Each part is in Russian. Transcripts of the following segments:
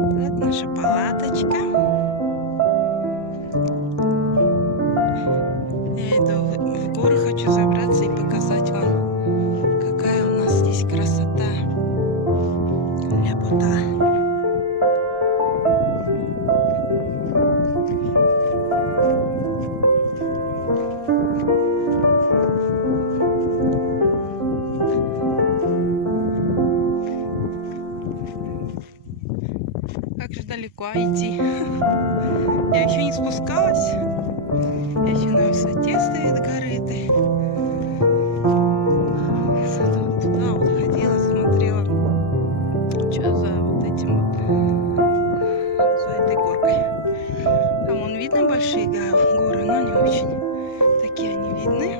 Вот наша палаточка. Я иду в горы, хочу забраться и показать вам, какая у нас здесь красота, лепота. Как же далеко идти. Я еще не спускалась. Я еще на высоте стоит горы этой. Туда вот ходила, смотрела, что за вот этим вот, за этой горкой. Там вон видно большие горы, но не очень. Такие они видны.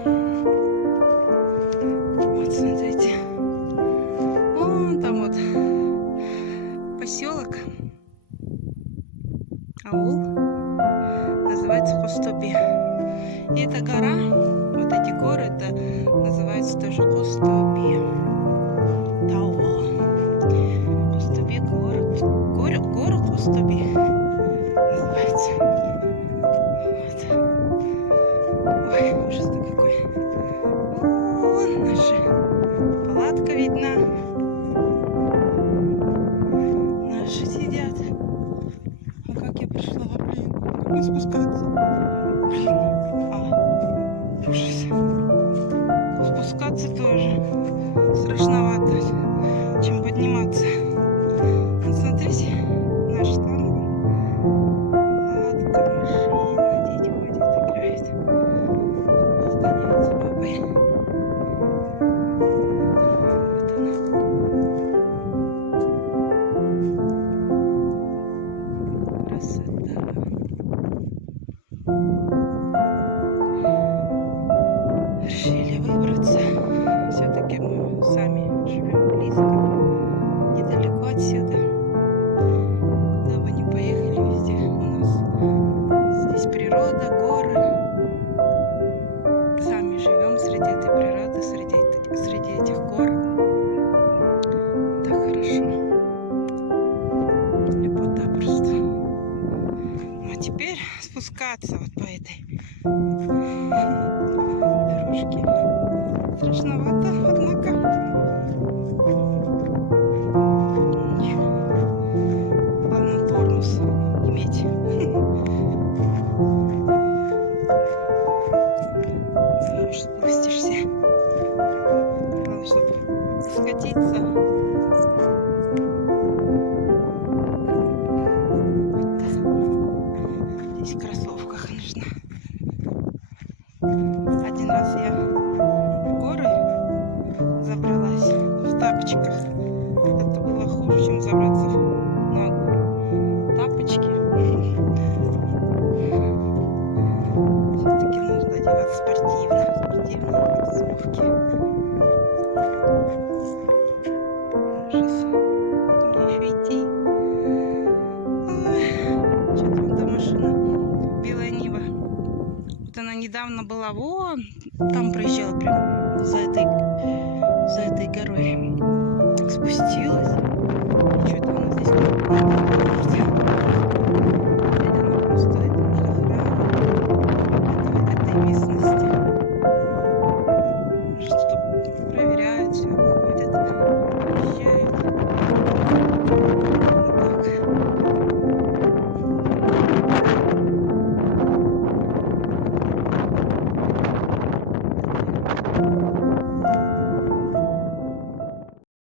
Вот смотрите. Вон там вот поселок. Аул, называется Хостоби. И эта гора, вот эти горы, это называется тоже Хостоби. Таула. Хостоби, горы Хостоби называется. Вот. Ой, ужас-то какой. Вон наша палатка видна. Наши сидят. Как я пришла, блин, как мне спускаться? Блин, ужас. Спускаться тоже страшновато, чем подниматься. Вот смотрите, наш там палатка, машина, дети ходят, играют, сгоняют с папой. Вот она. Решили выбраться. Все-таки мы сами живем близко, недалеко отсюда. Куда бы ни поехали, везде у нас здесь природа, горы. Сами живем среди этой природы, среди этих гор. Так хорошо. Лепота просто. А теперь спускаться вот по этой дорожке. Страшновато, однако. Главное тормоз иметь. Спустишься. Главное, чтобы скатиться. Здесь в кроссовках нужно. Один раз я в горы забралась в тапочках. Это было хуже, чем забраться на гору. Тапочки. Все-таки нужно одеваться спортивные кроссовки. Ужас. Мне еще идти. Ой, что-то вон та машина. Белая Нива. Вот она недавно была, вон там проезжала прям.